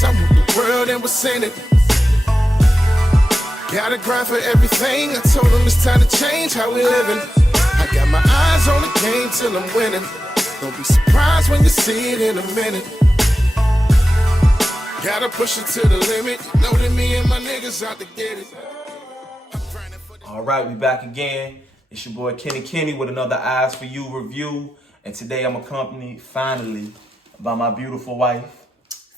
Yes, I want the world and what's in it. Gotta grind for everything. I told them it's time to change how we living. I got my eyes on the game till I'm winning. Don't be surprised when you see it in a minute. Gotta push it to the limit. You know that me and my niggas out to get it. All right, we back again. It's your boy Kenny with another Eyes For You review. And today I'm accompanied, finally, by my beautiful wife.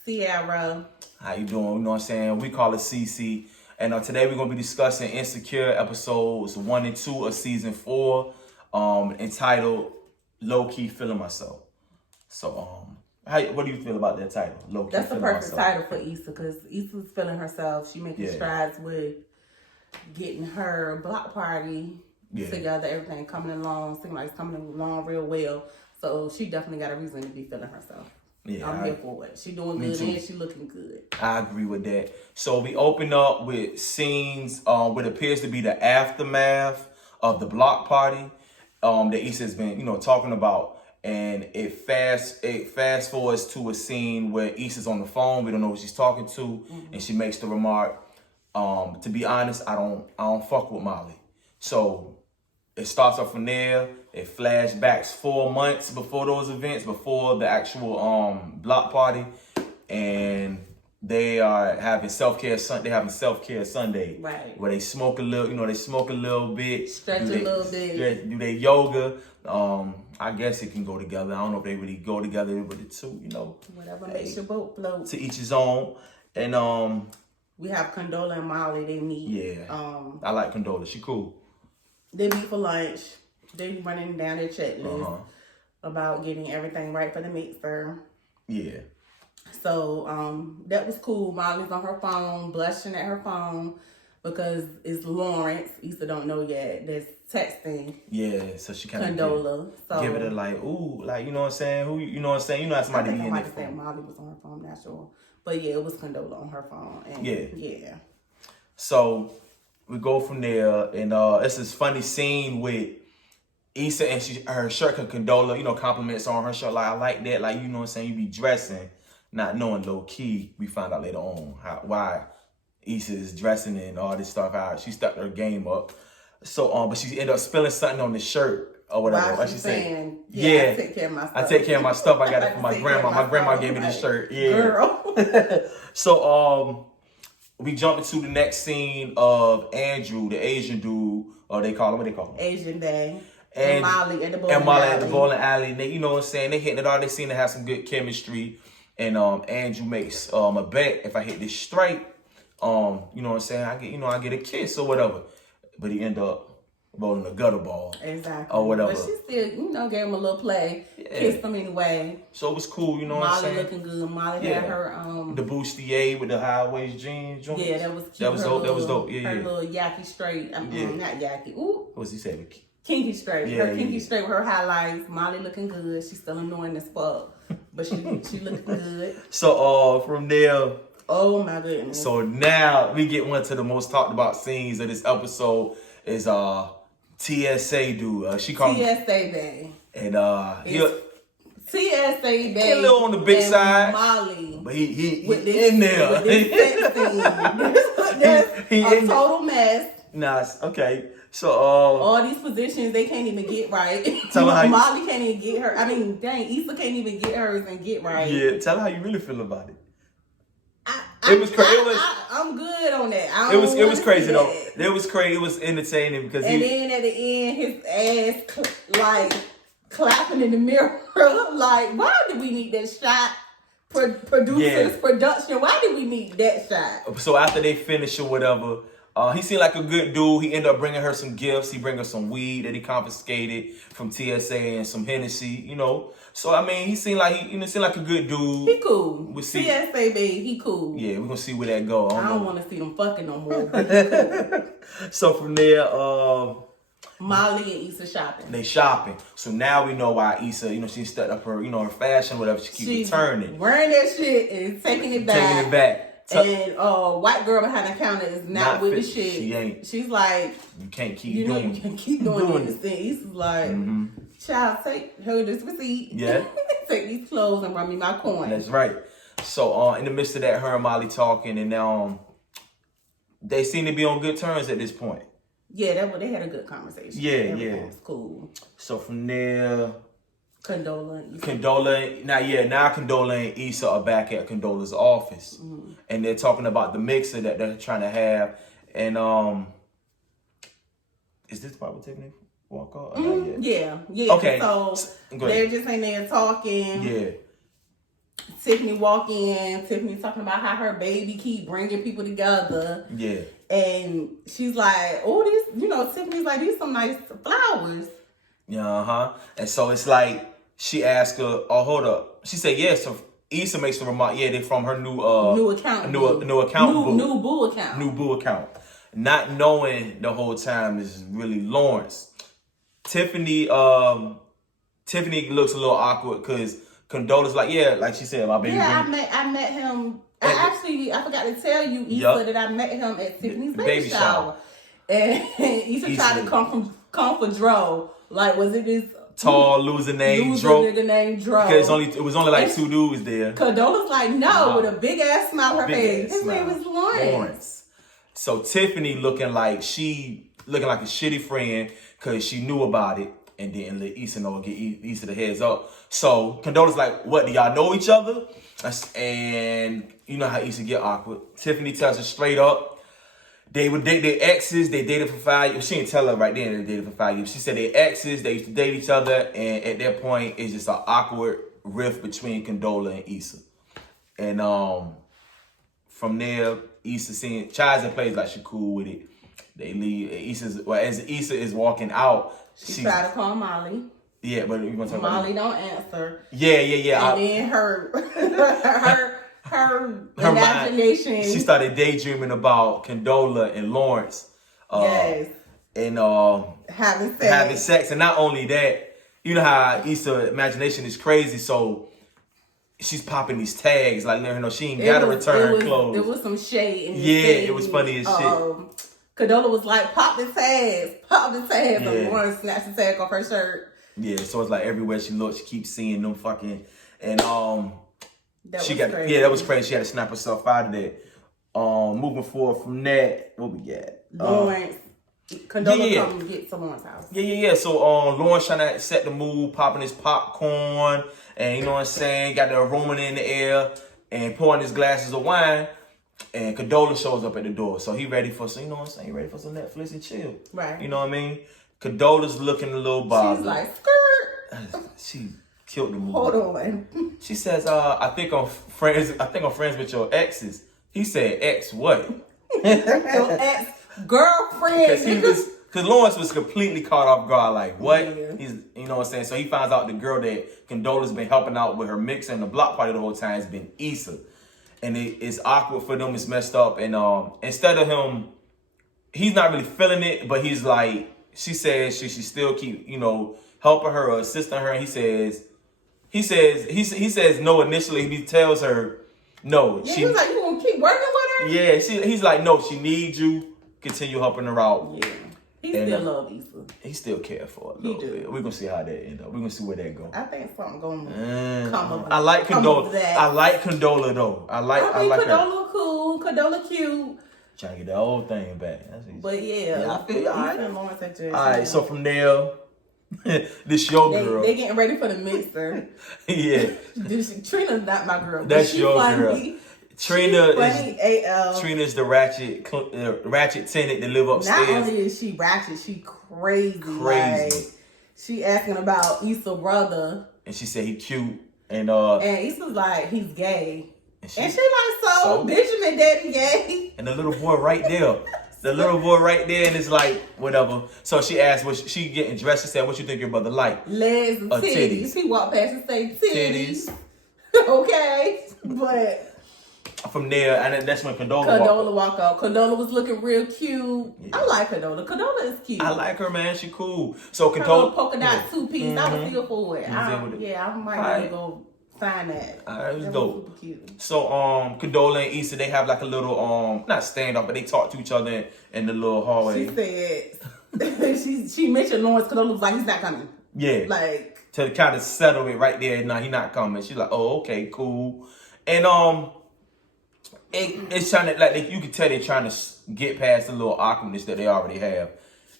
Sierra. How you doing? You know what I'm saying? We call it CC. And today we're going to be discussing Insecure episodes 1 and 2 of season 4, entitled Low Key Feeling Myself. So, what do you feel about that title? Low Key That's the Feeling perfect Myself. title for Issa, because Issa's feeling herself. She making strides with getting her block party together. Everything coming along. Seems like it's coming along real well. So she definitely got a reason to be feeling herself. Yeah, I'm here for it. She doing good and she looking good. I agree with that. So we open up with scenes what appears to be the aftermath of the block party that Issa's been, talking about. And it fast forwards to a scene where Issa's on the phone. We don't know who she's talking to, and she makes the remark, to be honest, I don't fuck with Molly. So it starts off from there. It flashbacks 4 months before those events, before the actual block party, and they are having self-care Sunday, right? Where they smoke a little, they smoke a little bit, stretch a little bit, do their yoga. I guess it can go together. I don't know if they really go together, but the two, whatever makes your boat float. To each his own. And we have Condola and Molly. They meet. Yeah. I like Condola. She cool. They meet for lunch. They running down their checklist about getting everything right for the mixer. Yeah. So that was cool. Molly's on her phone, blushing at her phone because it's Lawrence. Issa don't know yet. That's texting. Yeah, so she kind of Condola. Give it a you know what I'm saying? Who, you know what I'm saying? You know how somebody be in there. Said Molly was on her phone, not sure. But yeah, it was Condola on her phone. And yeah. So we go from there, and it's this funny scene with Issa and her shirt, Condola, compliments on her shirt. Like, I like that. Like, you know what I'm saying? You be dressing, not knowing low key. We find out later on why Issa is dressing and all this stuff. How she stepped her game up. So, but she ended up spilling something on the shirt or whatever. Why she saying, yeah, I take care of my stuff. I take care of my stuff. I got it from my grandma. My grandma gave me this shirt. Yeah. Girl. So, we jump into the next scene of Andrew, the Asian dude, or they call him, what they call him? Asian Day. And Molly at the bowling alley. And they, you know what I'm saying? They hitting it all. They seem to have some good chemistry. And Andrew makes a bet, if I hit this straight, you know what I'm saying? I get a kiss or whatever. But he end up bowling a gutter ball. Exactly. Or whatever. But she still, gave him a little play. Yeah. Kissed him anyway. So it was cool, you know what I'm saying? Molly looking good. Molly had her the bustier with the high waist jeans joints. Yeah, that was cute. That was dope. Yeah, her little yaki straight. Not yaki. Ooh. What's he saying? Kinky straight. Yeah, her kinky straight with her highlights. Molly looking good. She's still annoying as fuck. But she looking good. So from there. Oh my goodness. So now we get one of the most talked about scenes of this episode is TSA dude. She called TSA Bay. And TSA Bay. A little on the big side. Molly. But he in there. With this sex scene. That's a total mess. Nice. Okay. So all these positions they can't even get right. Molly can't even get her. I mean, dang, Issa can't even get hers and get right. Yeah, tell her how you really feel about it. It was crazy. I'm good on that. It was crazy though. It was crazy. It was entertaining because then at the end, his ass clapping in the mirror. Like, why did we need that shot? Production. Why did we need that shot? So after they finish or whatever. He seemed like a good dude. He ended up bringing her some gifts. He bring her some weed that he confiscated from TSA and some Hennessy, So, I mean, he seemed like seemed like a good dude. He cool. We'll see. TSA, baby, he cool. Yeah, we're going to see where that go. I don't want to see them fucking no more. But he cool. So, from there, Molly and Issa shopping. They shopping. So, now we know why Issa, she stepped up her, her fashion, whatever. She keep returning. Wearing that shit and taking it back. And white girl behind the counter is not with the shit. She ain't. She's like, you can't keep doing. You can keep doing this thing. He's like, child, take her this receipt. Yeah. Take these clothes and run me my coin. That's right. So in the midst of that, her and Molly talking, and they seem to be on good terms at this point. Yeah, they had a good conversation. Everything was cool. So from there, Condola and Issa are back at Condola's office, and they're talking about the mixer that they're trying to have. And is this part with Tiffany walk off? Yeah. Okay. So they're just in there talking. Yeah. Tiffany walk in. Tiffany's talking about how her baby keep bringing people together. Yeah. And she's like, oh, Tiffany's like, these some nice flowers. Yeah, And so it's like, she asked her, oh, hold up. She said, yeah, so Issa makes the remark, yeah, they're from her new account. New boo account. New boo account. Not knowing the whole time is really Lawrence. Tiffany looks a little awkward because Condola's like, yeah, like she said, my baby. Yeah, I met him. I forgot to tell you, Issa, that I met him at Tiffany's baby shower. And Issa tried to come for Dro. Like, was it this tall loser named Dro? Nigga named Dro. Because it was only like 2 dudes there. Condola's like, no, with a big ass smile on her face. His name was Lawrence. So Tiffany looking like a shitty friend because she knew about it and didn't let Issa know or get Issa the heads up. So Condola's like, what, do y'all know each other? And you know how Issa get awkward. Tiffany tells her straight up, they would date their exes. They dated for 5 years. She didn't tell her right then they dated for 5 years. She said their exes, they used to date each other. And at that point, it's just an awkward rift between Condola and Issa. And from there, Issa seeing Chives and plays like she cool with it. They leave. As Issa is walking out, she tried to call Molly. Yeah, but you're gonna talk about Molly don't answer. Yeah. And then her imagination. She started daydreaming about Condola and Lawrence. Yes. And having sex. And not only that, you know how Issa's imagination is crazy, so she's popping these tags, like letting her know she ain't gotta return clothes. There was some shade in it was funny as shit. Condola was like, pop the tags. And Lawrence snatched the tag off her shirt. Yeah, so it's like everywhere she looks, she keeps seeing them fucking, and crazy. Yeah, that was crazy. She had to snap herself out of that. Moving forward from that, what we got? Lawrence. Condola come and get to Lawrence's house. Yeah. So Lawrence trying to set the mood, popping his popcorn, and you know what I'm saying, got the aroma in the air, and pouring his glasses of wine. And Condola shows up at the door, so he ready for some, you know what I'm saying, ready for some Netflix and chill. Right. You know what I mean? Condola's looking a little bothered. She's like, skirt. She killed the movie. Hold on. She says, I think I'm friends with your exes. He said, ex what? Your ex-girlfriend. Because Lawrence was completely caught off guard, like, what? Yeah. He's, you know what I'm saying? So he finds out the girl that Condola's been helping out with her mixer and the block party the whole time has been Issa. And it's awkward for them, it's messed up. And instead of him, he's not really feeling it, but he's like, she says she still keep, helping her or assisting her. And he says no initially. He tells her no. Yeah, he's like, you gonna keep working with her? Yeah, he's like, no, she needs you. Continue helping her out. Yeah. He still love Issa. He still care for her a little bit. We're gonna see how that end up. We're gonna see where that go. I think something gonna come of I like Condola. I like Condola though. I like Condola her. cool. Condola cute. Trying to get the whole thing back. But yeah, I feel you. All right. All right. So from there, this your girl. They getting ready for the mixer. Yeah. Trina's not my girl. That's your girl. Trina's the ratchet tenant that live upstairs. Not only is she ratchet, she crazy. Like, she asking about Issa's brother. And she said he cute. And Issa's like, he's gay. And she like, so Benjamin daddy gay. And the little boy right there. And it's like, whatever. So she asked, she getting dressed. She said, what you think your brother like? Legs and titties. He walked past and say titties. Okay. But from there, and that's when Condola walked out. Condola was looking real cute. Yeah. I like Condola. Condola is cute. I like her, man. She cool. So Condola, little polka dot 2-piece. I was feel for it. I might need to go find that. It was dope. Super cute. So Condola and Issa, they have like a little not stand up, but they talk to each other in the little hallway. She said she mentioned Lawrence. Condola was like, he's not coming. Yeah. Like to kind of settle it right there. No, he not coming. She's like, oh, okay, cool. And it's trying to you can tell they're trying to get past the little awkwardness that they already have.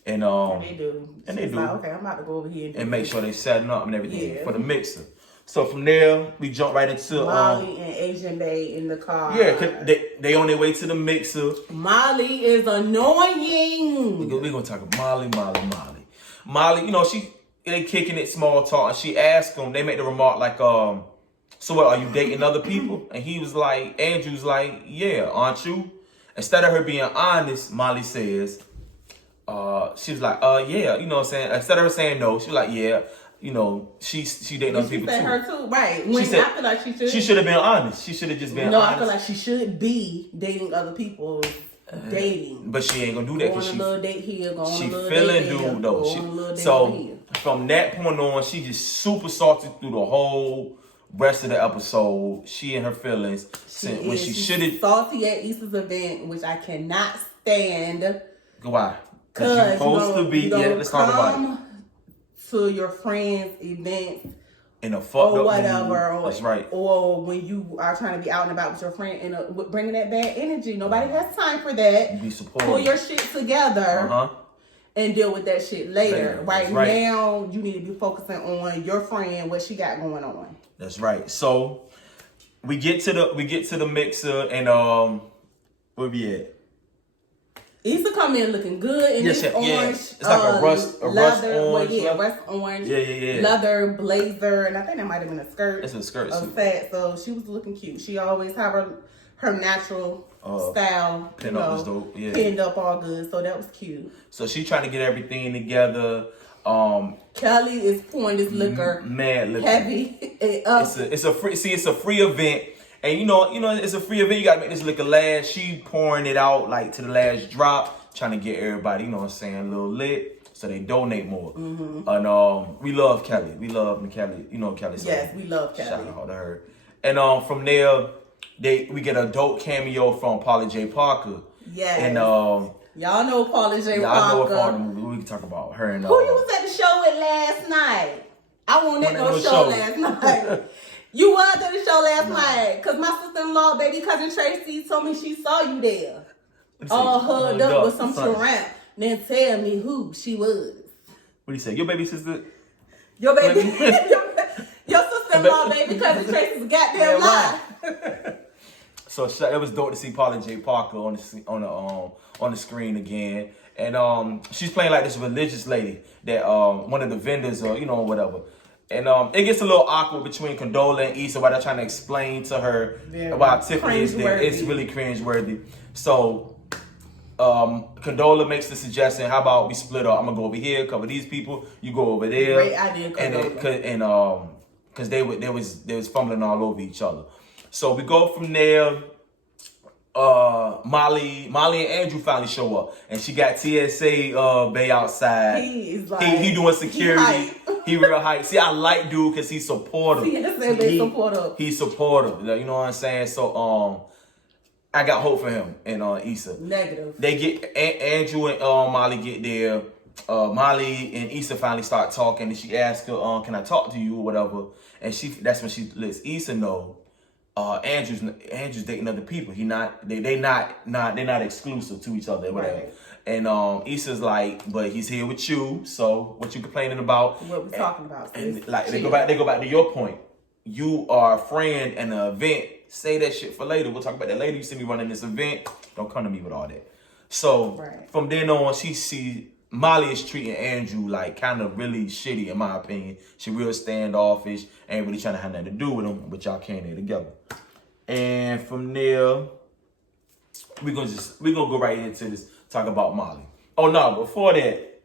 And they do. And they do. Like, okay, I'm about to go over here and make sure they setting up and everything for the mixer. So from there, we jump right into Molly and Asian Bay in the car. Yeah, they on their way to the mixer. Molly is annoying. We're gonna talk about Molly, they kicking it small talk, and she asked him. They make the remark like, so what? Are you dating other people? And he was like, Andrew's like, yeah, aren't you? Instead of her being honest, Molly says, she was like, yeah, you know what I'm saying? Instead of her saying no, she was like, yeah. She dating other people too. She said her too, right? I feel like she should. She should have been honest. She should have just been honest. No, I feel like she should be dating other people. Dating, but she ain't gonna do that because she little date here, go she on a little feeling date dude here, though. So from that point on, she just super salty through the whole rest of the episode. She and her feelings when she should have salty at Issa's event, which I cannot stand. Why? Because you're supposed to be. Yeah, let's talk about it. To your friend's event in a fucked or up whatever, mood. That's right. Or when you are trying to be out and about with your friend and bringing that bad energy, nobody has time for that. Be supportive. Pull your shit together and deal with that shit later. Right now, you need to be focusing on your friend, what she got going on. That's right. So we get to the mixer and where we at? Issa come in looking good in this orange. Yeah. It's like a rust orange. Rust orange. Yeah. Leather blazer, and I think that might have been a skirt. It's a skirt suit. So she was looking cute. She always have her natural style. Pinned up was dope. Yeah. Pinned up all good. So that was cute. So she trying to get everything together. Kelly is pouring this liquor. Mad liquor. Heavy. It's a free event. And it's a free event. You gotta make this liquor last. She pouring it out like to the last drop, trying to get everybody, a little lit, so they donate more. Mm-hmm. And we love Kelly. We love Kelly. Kelly. So yes, we love Kelly. Shout out to her. And from there, we get a dope cameo from Paula J. Parker. Yes. And y'all know Paula J. Parker. Y'all know her from the movie. We can talk about her and who you was at the show with last night? I wasn't at no show last night. You was at the show last night, because my sister-in-law, baby cousin Tracy, told me she saw you there. All hugged up with some shrimp. Then tell me who she was. What do you say? Your baby sister? Your baby? Your sister-in-law, baby cousin Tracy's goddamn lie. So it was dope to see Paula J. Parker on the screen again. And she's playing like this religious lady that one of the vendors or whatever. And it gets a little awkward between Condola and Issa while they're trying to explain to her about Tiffany is there. It's really cringeworthy. So Condola makes the suggestion, how about we split up? I'm gonna go over here, cover these people, you go over there. Great idea, Condola. Because they was fumbling all over each other. So we go from there. Molly and Andrew finally show up, and she got TSA Bay outside. He is like he doing security. He real hype. See, I like dude because he's supportive. TSA Bay supportive. He's supportive. You know what I'm saying? So I got hope for him and Issa. Negative. They get Andrew and Molly get there. Molly and Issa finally start talking, and she asks her, "Can I talk to you or whatever?" And that's when she lets Issa know. Andrew's dating other people. They're not exclusive to each other, whatever. Right. And Issa's like, but he's here with you. So what you complaining about? What we talking about? And like they go back to your point. You are a friend and an event. Say that shit for later. We'll talk about that later. You see me running this event. Don't come to me with all that. So From then on, Molly is treating Andrew like kind of really shitty, in my opinion. She real standoffish, ain't really trying to have nothing to do with him, but y'all came there together. And from there, we're gonna go right into this, talk about Molly. Oh no, before that,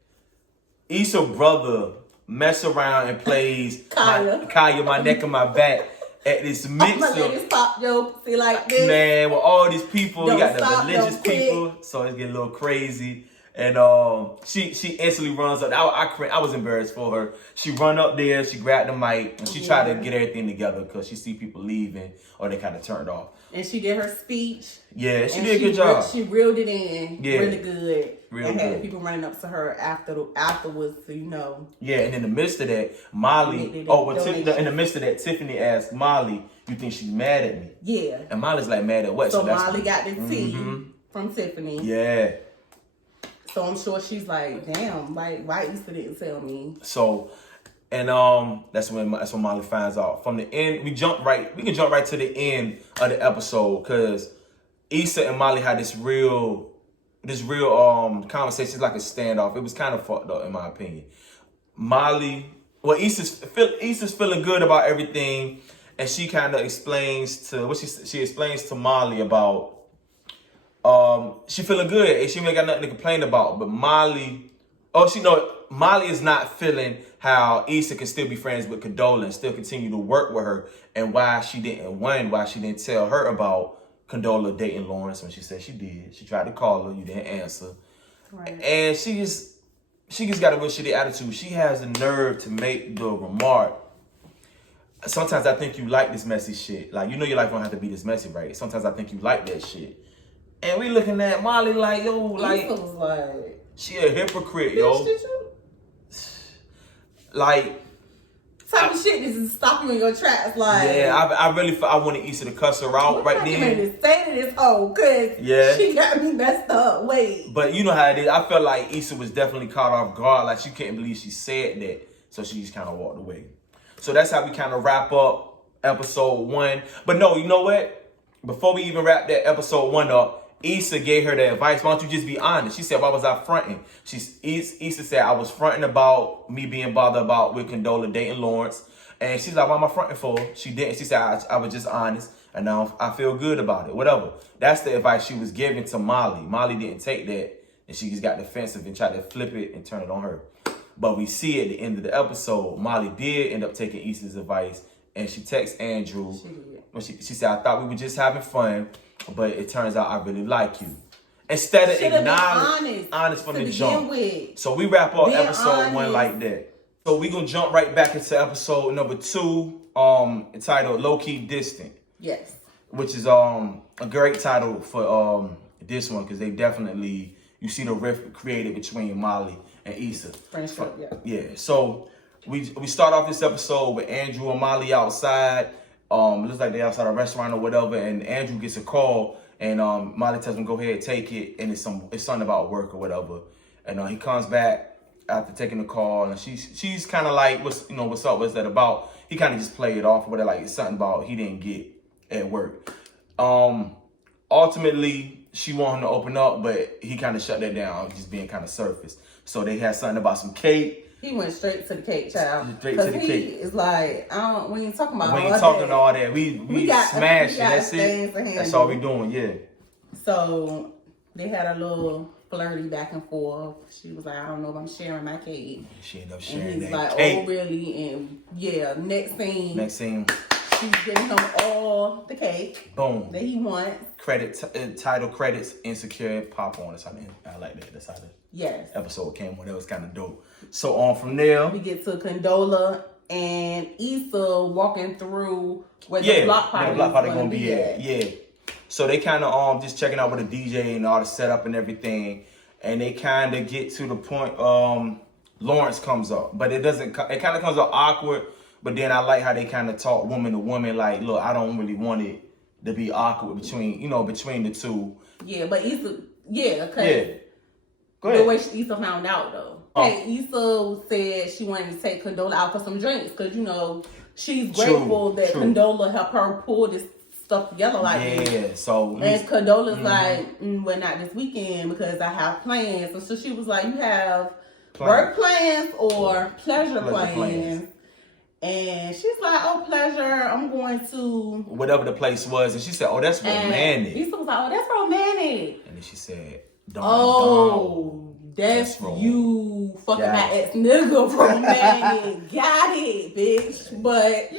Issa's brother mess around and plays Kaya, my neck and my back at this mixer. I'm gonna let this pop your see like this. Man, with all these people, you got the religious people, so it's getting a little crazy. And she instantly runs up. I was embarrassed for her. She run up there, she grabbed the mic, and she tried to get everything together because she see people leaving or they kind of turned off. And she did her speech. Yeah, she did a good job. She reeled it in really good. Real and had good. people running up to her afterwards, so Yeah, and in the midst of that, Molly. In the midst of that, Tiffany asked Molly, "You think she's mad at me?" Yeah. And Molly's like, "Mad at what?" So Molly got the tea from Tiffany. Yeah. So I'm sure she's like, "Damn, like why Issa didn't tell me?" So, and that's when Molly finds out. From the end, we can jump right to the end of the episode because Issa and Molly had this real conversation. It's like a standoff. It was kind of fucked up in my opinion. Issa's feeling good about everything, and she kind of explains to she explains to Molly about she feeling good and she ain't got nothing to complain about. But Molly is not feeling how Issa can still be friends with Condola and still continue to work with her, and why she didn't tell her about Condola dating Lawrence when she said she did. She tried to call her, you didn't answer. Right. And she just got a real shitty attitude. She has the nerve to make the remark, sometimes I think you like this messy shit. Like, your life don't have to be this messy, right? Sometimes I think you like that shit. And we looking at Molly like, yo, like, Issa was like, she a hypocrite, yo. Did you? Like, type of shit is stopping you in your tracks. Like, yeah, I wanted Issa to cuss her out right then. I'm not say to this hoe, cause she got me messed up. Wait, but you know how it is. I felt like Issa was definitely caught off guard. Like, she couldn't believe she said that, so she just kind of walked away. So that's how we kind of wrap up episode 1. But no, you know what? Before we even wrap that episode 1 up, Issa gave her the advice. Why don't you just be honest? She said, why was I fronting? Issa said, I was fronting about me being bothered about with Condola dating Lawrence. And she's like, why am I fronting for? She didn't. She said, I was just honest. And now I feel good about it. Whatever. That's the advice she was giving to Molly. Molly didn't take that. And she just got defensive and tried to flip it and turn it on her. But we see at the end of the episode, Molly did end up taking Issa's advice. And she texted Andrew. She said, I thought we were just having fun. But it turns out I really like you. Instead of acknowledging honest from the jump. So we wrap up episode 1 like that. So we gonna jump right back into episode number 2, entitled Low Key Distant. Yes. Which is a great title for this one because they definitely, you see the rift created between Molly and Issa. Friendship, yeah. Yeah. So we start off this episode with Andrew and Molly outside. It looks like they're outside a restaurant or whatever, and Andrew gets a call, and Molly tells him go ahead, take it, and it's something about work or whatever. And he comes back after taking the call, and she's kind of like, what's up, what's that about? He kind of just played it off, but like it's something about he didn't get at work. Ultimately, she wanted him to open up, but he kind of shut that down, just being kind of surface. So they had something about some cake. He went straight to the cake, child. Straight to the cake. It's like, we ain't talking about all that. We ain't talking all that. We smashed it. That's it. That's all we doing, yeah. So they had a little flirty back and forth. She was like, I don't know if I'm sharing my cake. She ended up sharing and he's that like, cake. oh, really? And yeah, next scene. She's giving him all the cake. Boom. That he wants. Title credits, Insecure, pop on or something. I like that. That's how the episode came on. That was kind of dope. So on from there, we get to Condola and Issa walking through where the block party gonna be at. Yeah. So they kind of just checking out with the DJ and all the setup and everything, and they kind of get to the point. Lawrence comes up, but it doesn't. It kind of comes up awkward. But then I like how they kind of talk woman to woman. Like, look, I don't really want it to be awkward between the two. Yeah, but Issa, because go ahead. The way Issa found out though. Hey, Issa said she wanted to take Condola out for some drinks because she's grateful that Condola helped her pull this stuff together like this. Yeah, so and Condola's like, well, not this weekend because I have plans. And so she was like, you have work plans or pleasure plans? And she's like, oh, pleasure, I'm going to whatever the place was. And she said, oh, that's romantic. Issa was like, oh, that's romantic. And then she said, that's you fucking my ex nigga romantic. Got it, bitch. But,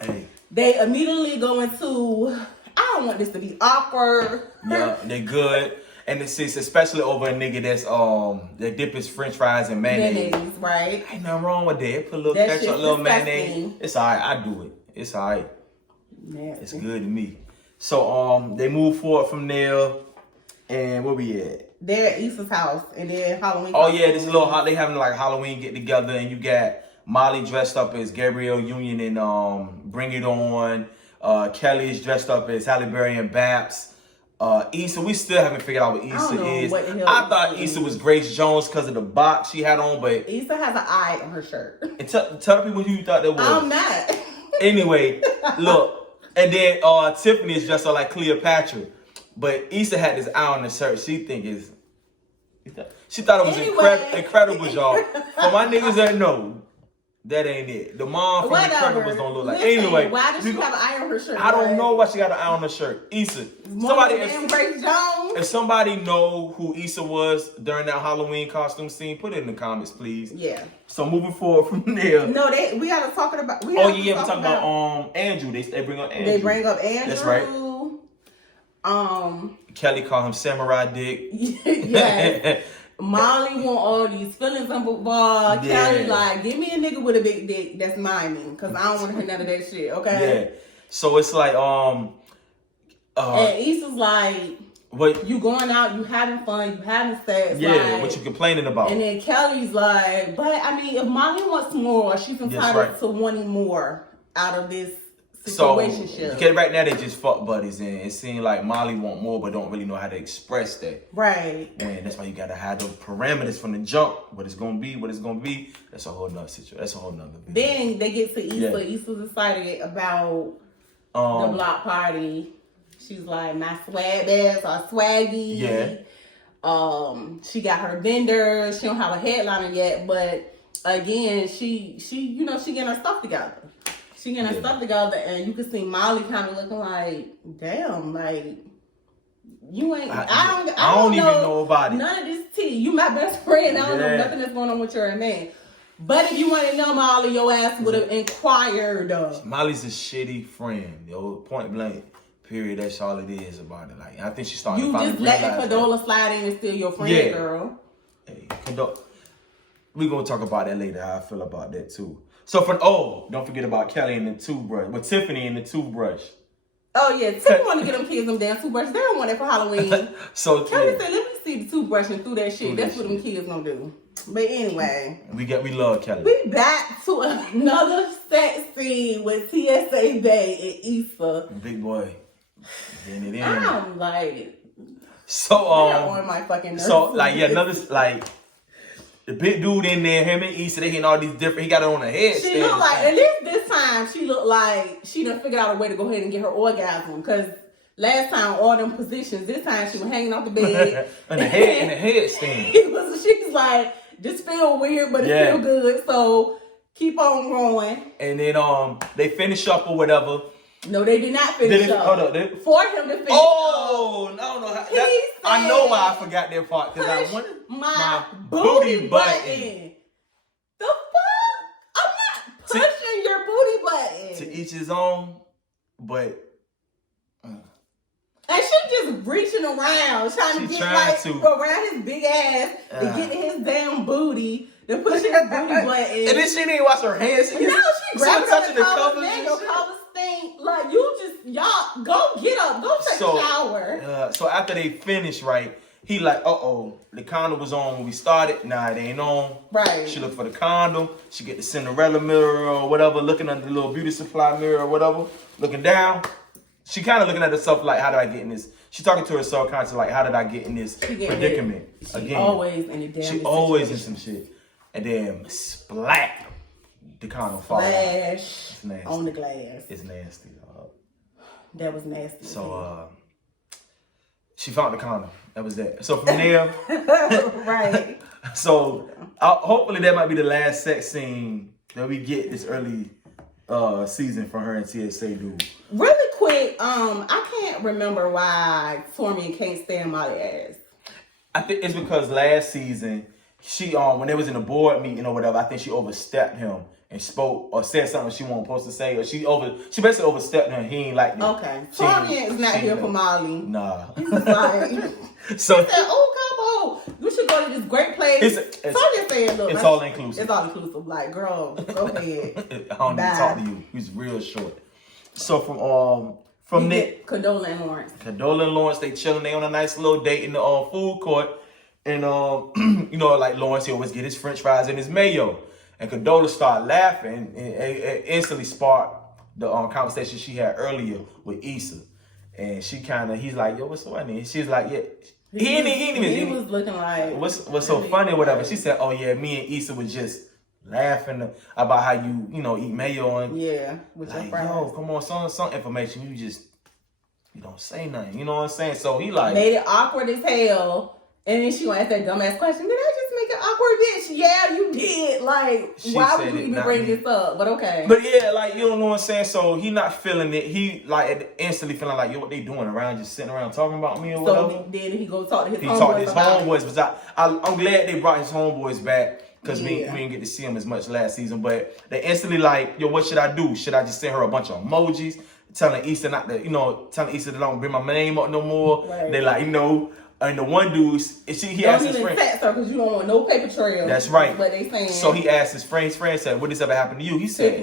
hey. They immediately go into, I don't want this to be awkward. Yeah, they good. And it's especially over a nigga that's that dip his French fries in mayonnaise. Right? Ain't nothing wrong with that. Put a little That ketchup, a shit's little disgusting. mayonnaise. It's alright. I do it. It's alright. Nasty. It's good to me. So they move forward from there, and where we at? They're at Issa's house, and then Halloween. Oh yeah, this little they having like Halloween get together, and you got Molly dressed up as Gabrielle Union and Bring It On. Kelly is dressed up as Halle Berry and Babs. Issa, we still haven't figured out what Issa is. What the hell I thought Issa was Grace Jones because of the box she had on, but Issa has an eye on her shirt. And tell people who you thought that was. I'm not. Anyway, look. And then Tiffany is dressed up like Cleopatra. But Issa had this eye on the shirt. She thought it was incredible, y'all. For my niggas that know, that ain't it. The mom from Incredibles don't look like. Listen, anyway, why does she have an eye on her shirt? I don't know why she got an eye on her shirt. Issa. If somebody know who Issa was during that Halloween costume scene, put it in the comments, please. Yeah. So moving forward from there. No, we gotta talk about. We're talking about Andrew. They bring up Andrew. They bring up Andrew. That's right. Kelly called him Samurai Dick. Yes. Molly want all these feelings involved. Yeah. Kelly like, give me a nigga with a big dick that's miming, cause I don't want to hear none of that shit. Okay. Yeah. So it's like and Issa's like, what you going out, you having fun, you having sex. Yeah. Like, what you complaining about? And then Kelly's like, but I mean, if Molly wants more, she's entitled to wanting more out of this situation. Because right now they just fuck buddies, and it seems like Molly want more but don't really know how to express that. Right. And that's why you gotta have those parameters from the jump. What it's gonna be. That's a whole nother situation. That's a whole nother video. Then they get to Issa. Yeah. Issa's excited about the block party. She's like, my swag bags are swaggy. Yeah. She got her vendors. She don't have a headliner yet, but again, she getting her stuff together. She getting her stuff together, and you can see Molly kind of looking like, damn, like, you ain't, I don't even know about it. None of this tea. You my best friend. I don't know nothing that's going on with your man. But if you want to know Molly, your ass would have inquired. Molly's a shitty friend, yo, point blank. Period. That's all it is about it. Like, I think she's starting to finally realize. You just letting Condola slide in and steal your friend, girl. Hey, we gonna talk about that later. How I feel about that too. So don't forget about Kelly and the toothbrush. With Tiffany and the toothbrush. Oh yeah, Tiffany want to get them kids them damn toothbrushes. They don't want it for Halloween. So Kelly said, "Let me see the toothbrush and through that shit." That's what them kids gonna do. But anyway, we love Kelly. We back to another sex scene with TSA Bay and Issa. Big boy. Getting it in. I'm like, on my fucking nerves. So another the big dude in there, him and Issa, they hitting all these different. He got it on her head. She looked like, at least this time, she looked like she done figured out a way to go ahead and get her orgasm. Cause last time, all them positions, this time she was hanging off the bed. in the headstand. She's like, this feel weird, but it feel good. So keep on going. And then they finish up or whatever. No, they did not finish up. Hold up. For him to finish up. I know why I forgot that part. Because I wanted my booty button. The fuck? I'm not pushing your booty button. To each his own, but... And she just reaching around, trying to get around his big ass to get his damn booty. They're pushing his booty button. And then she didn't wash her hands. No, she grabbed touching the covers. Your covers stink. Like, y'all go get up. Go take a shower. So after they finish, right, he like, the condom was on when we started. Nah, it ain't on. Right. She looked for the condom. She get the Cinderella mirror or whatever, looking under the little beauty supply mirror or whatever, looking down. She kind of looking at herself like, how did I get in this? She talking to herself conscious like, how did I get in this predicament? She always in a damn She always in some shit. And then splat, the condom fall. Splash on the glass. It's nasty, dog. That was nasty. So she found the condom. That was that. So from there, right. So hopefully that might be the last sex scene that we get this early season from her and TSA dude. Really quick, I can't remember why Tormian can't stand Molly ass. I think it's because last season she when they was in the board meeting or whatever, I think she overstepped him and spoke or said something she wasn't supposed to say, or she basically overstepped him. He ain't like that. Okay, Tanya is not here for Molly. Nah. He's like, so he said, "Oh, Cabo, you should go to this great place." Tanya said, "Look, it's all inclusive. It's all inclusive. Like, girl, go ahead." I don't even talk to you. He's real short. So from Nick, Condola and Lawrence, they chilling. They on a nice little date in the food court, and you know, like Lawrence, he always get his French fries and his mayo. And Condola started laughing, and it instantly sparked the conversation she had earlier with Issa. And he's like, "Yo, what's so funny?" And she's like, "Yeah." He was looking like, what's so funny or whatever. She said, "Oh yeah, me and Issa was just laughing about how you eat mayo and with like, your fries. yo, come on, some information you don't say nothing. You know what I'm saying?" So he like made it awkward as hell. And then she gonna ask that dumbass question, did I just make it awkward, bitch? Yeah, you did. Like, why would you even bring this up? But okay. But yeah, like, you know what I'm saying? So he not feeling it. He like instantly feeling like, yo, what they doing around, just sitting around talking about me or whatever. So then he go talk to his homeboys. He talked to his homeboys. But I'm glad they brought his homeboys back. Because we didn't get to see him as much last season. But they instantly like, yo, what should I do? Should I just send her a bunch of emojis? Telling Issa not to, telling Issa to don't bring my name up no more. Right. They like, and the one dude, he asked his friend. Text her because you don't want no paper trail. That's right. But they saying. So he asked his friend said, "Would this ever happen to you?" He said,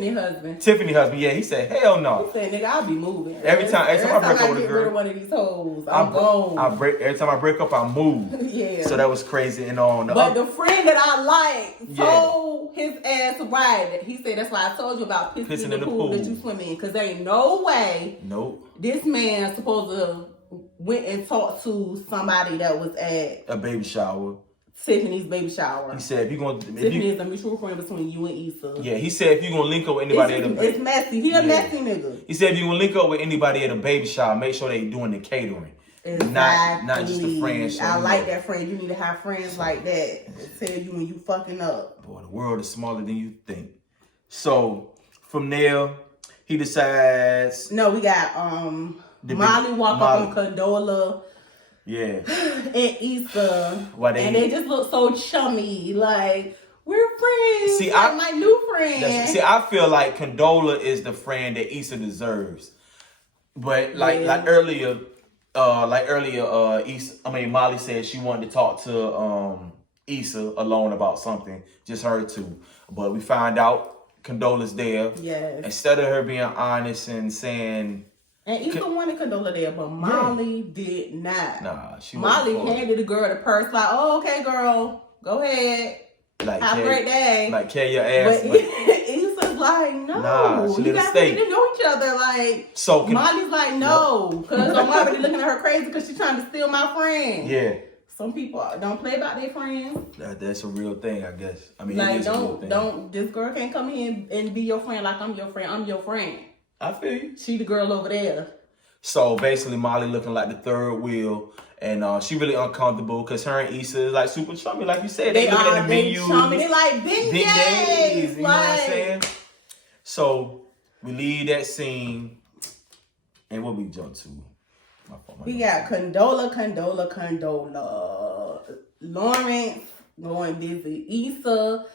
Tiffany husband. Yeah. He said, "Hell no." He said, "Nigga, I'll be moving." Every time I break up with a girl, rid of one of these hoes, I'm gone. Every time I break up, I move. Yeah. So that was crazy. And on the friend that I like told his ass right. He said, "That's why I told you about pissing in the pool that you swim in, because there ain't no way. Nope. This man supposed to." Went and talked to somebody that was at a baby shower. Tiffany's baby shower. He said, Tiffany is a mutual friend between you and Issa. Yeah, he said if you're gonna link up with anybody it's messy. He a messy nigga. He said if you're gonna link up with anybody at a baby shower, make sure they doing the catering. Exactly. Not just the friends. I like that friend. You need to have friends like that tell you when you fucking up. Boy, the world is smaller than you think. So from there, he decides. No, we got Molly walk up on Condola. Yeah. And Issa. And they just look so chummy. Like, we're friends. See, my new friend. I feel like Condola is the friend that Issa deserves. But like earlier, Molly said she wanted to talk to Issa alone about something. Just her two. But we find out Condola's there. Yes. Instead of her being honest and saying. And Issa wanted Condola there, but Molly did not. Nah, she Molly handed the girl the purse like, "Oh, okay, girl, go ahead. Like, have a great day. Like, carry your ass." But Issa's like, "No, you guys need to know each other." Like, so Molly's like, "No," because I'm already looking at her crazy because she's trying to steal my friend. Yeah. Some people don't play about their friends. That's a real thing, I guess. I mean, like, it is a real thing. This girl can't come in and be your friend like I'm your friend. I'm your friend. I feel you. She the girl over there. So basically, Molly looking like the third wheel, and she really uncomfortable because her and Issa is like super chummy, like you said. They looking at the menu. They like beignets. You know what I'm saying? So we leave that scene, and what we jump to? We got Condola. Lawrence going visit Issa.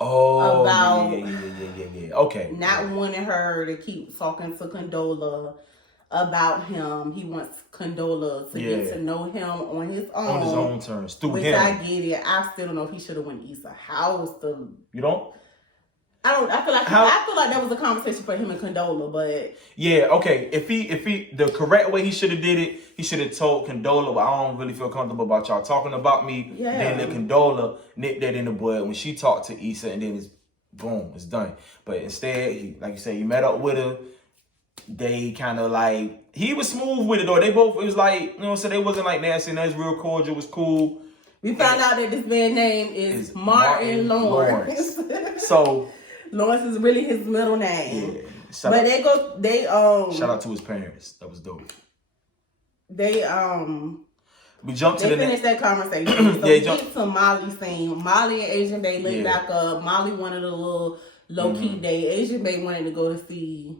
Oh, about yeah. Okay. Not wanting her to keep talking to Condola about him. He wants Condola to get to know him on his own. On his own terms. Through which him. I get it. I still don't know if he should have went to Issa's house. You don't? I feel like that was a conversation for him and Condola, but yeah, okay. If he the correct way he should have did it, he should have told Condola, "Well, I don't really feel comfortable about y'all talking about me." Yeah. Then let Condola nip that in the bud when she talked to Issa, and then it's boom, it's done. But instead, like you said, you met up with her. They kind of like he was smooth with it though. They both it was like so they wasn't like nasty. They was real cordial. It was cool. We found out that this man's name is Martin Lawrence. So. Lawrence is really his middle name. Yeah. Shout out to his parents. That was dope. They we jumped to they finished that conversation. So we get to Molly's scene. Molly and Asian Bay linked back up. Molly wanted a little low key day. Asian Bay wanted to go to see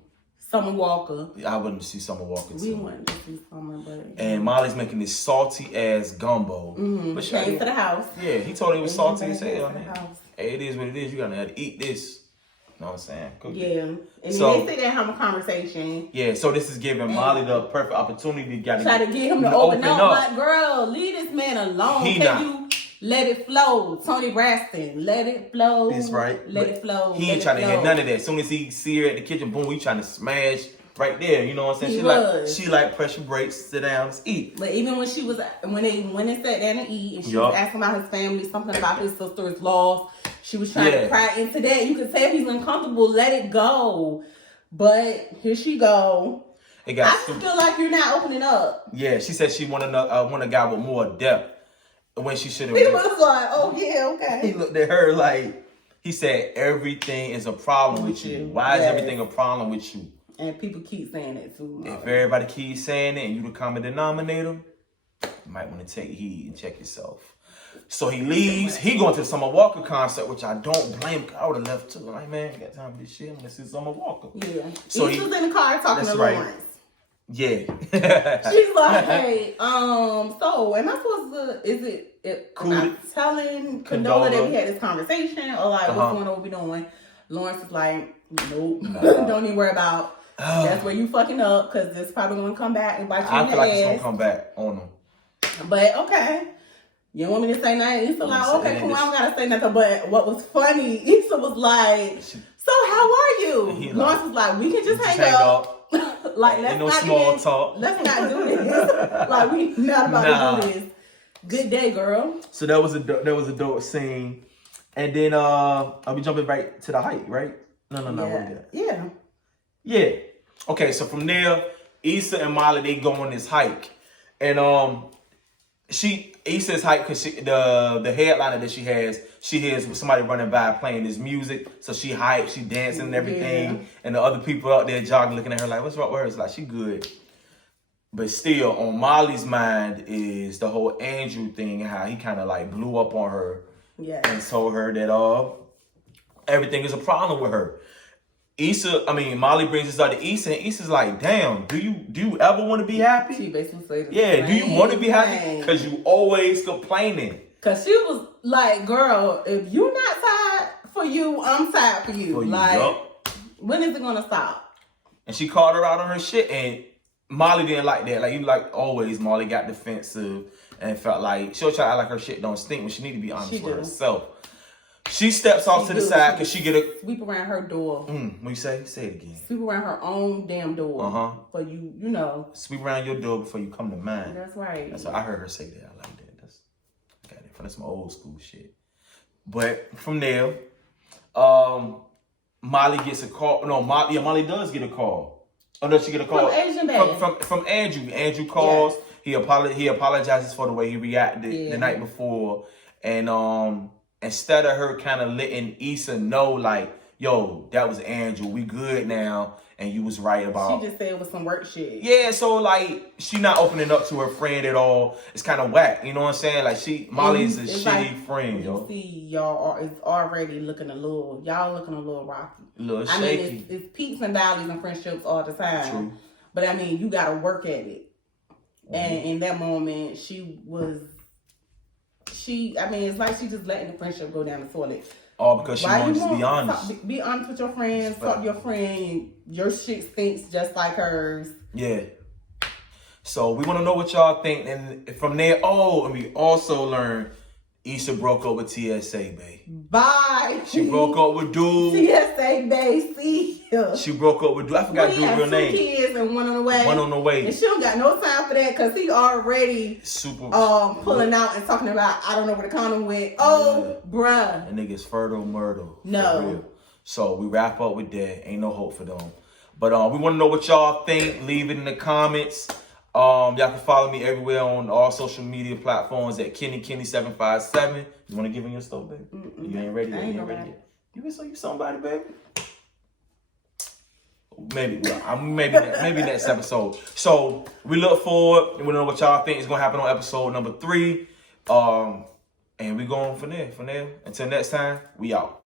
Summer Walker. I wouldn't see Summer Walker too. We wanted to see Summer, but and Molly's making this salty ass gumbo. But she came to the house. Yeah, he told her it was salty as hell. Man. Hey, it is what it is. You gotta eat this. You know what I'm saying? Cook Yeah. it. And So- then they sit there and have a conversation. Yeah, so this is giving Molly the perfect opportunity to Try to get him to open up. Like, girl, leave this man alone. You let it flow? Tony Braxton, let it flow. That's right. Let it flow. He ain't trying to hear none of that. As soon as he see her at the kitchen, boom, he trying to smash right there. You know what I'm saying? She like pressure breaks, sit down, let's eat. But even when she was when they sat down to eat, and she was asking about his family, something about his sister's loss, she was trying to pry into that. You could tell he's uncomfortable. Let it go. But here she go. I just feel like you're not opening up. Yeah, she said she want a guy with more depth. When she should have. He was like, "Oh yeah, okay." He looked at her like he said, "Everything is a problem with you. Why is everything a problem with you?" And people keep saying that too. If everybody keeps saying it, and you the common denominator, you might want to take heed and check yourself. So he leaves. He going to the Summer Walker concert, which I don't blame. I would have left too. Like, man, I got time for this shit. I'm gonna see Summer Walker. Yeah. So he was in the car talking to Lawrence. Yeah. She's like, hey, so am I supposed to, am I telling Condola that we had this conversation, or like, what's going on, what we doing? Lawrence is like, nope, don't even worry about, that's where you fucking up, because it's probably going to come back and bite you in the ass. I feel like it's going to come back on him. But, okay. You don't want me to say nothing? Issa like, okay, cool, I don't got to say nothing. But what was funny, Issa was like, so how are you? Lawrence was like, we can just hang up. Like, let's no small talk. Let's not do this. Like, we not about to do this. Good day, girl. So that was a dope scene, and then I'll be jumping right to the hike, right? No. Yeah. Okay, so from there, Issa and Molly, they go on this hike, and Issa's hype because the headliner that she hears somebody running by playing this music, so she hype, she dancing and everything, and the other people out there jogging looking at her like, what's wrong with her? It's like, she good. But still, on Molly's mind is the whole Andrew thing and how he kind of like blew up on her and told her that everything is a problem with her. Molly brings this out to Issa, and Issa's like, damn, do you ever want to be happy? She basically said, do you want to be happy? Because you always complaining. Because she was like, girl, if you're not tired for you, I'm tired for you. When is it going to stop? And she called her out on her shit, and Molly didn't like that. Like always, Molly got defensive and felt like she'll try to act like her shit don't stink when she need to be honest with herself. She steps off to the side because she get a sweep around her door. What you say? Say it again. Sweep around her own damn door. For you know. Sweep around your door before you come to mine. That's right. That's what I heard her say that. I like that. That's my old school shit. But from there, Molly gets a call. No, Molly does get a call. Oh no, she get a call from Asian Bae. From Andrew. Andrew calls. Yes. He apologizes for the way he reacted the night before, and instead of her kind of letting Issa know, like, yo, that was Andrew, we good now, and you was right about. She just said it was some work shit. Yeah, so like she not opening up to her friend at all. It's kind of whack, you know what I'm saying? Like Molly's a shitty friend, yo. You see, y'all is already looking a little rocky. A little shaky. I mean, it's peaks and valleys in friendships all the time. True. But I mean, you got to work at it. And in that moment, it's like she just letting the friendship go down the toilet. Oh, because she wants to be honest. Be honest with your friends. Talk to your friend. Your shit stinks just like hers. Yeah. So we want to know what y'all think. And from there, and we also learned Issa broke up with TSA Bae. Bye. She broke up with dude. TSA Bae, see ya. She broke up with dude. I forgot dude's real name. 2 kids and one on the way. One on the way. And she don't got no time for that because he already super pulling out and talking about, I don't know where the condom went. Oh, bruh. And niggas fertile myrtle. No. So we wrap up with that. Ain't no hope for them. But we want to know what y'all think. Leave it in the comments. Y'all can follow me everywhere on all social media platforms at KennyKenny757. You want to give him your stuff, baby? You ain't ready yet. You ain't ready yet. You can say you somebody, baby. Maybe next episode. So we look forward. We want to know what y'all think is gonna happen on episode number 3. And we going from there. Until next time, we out.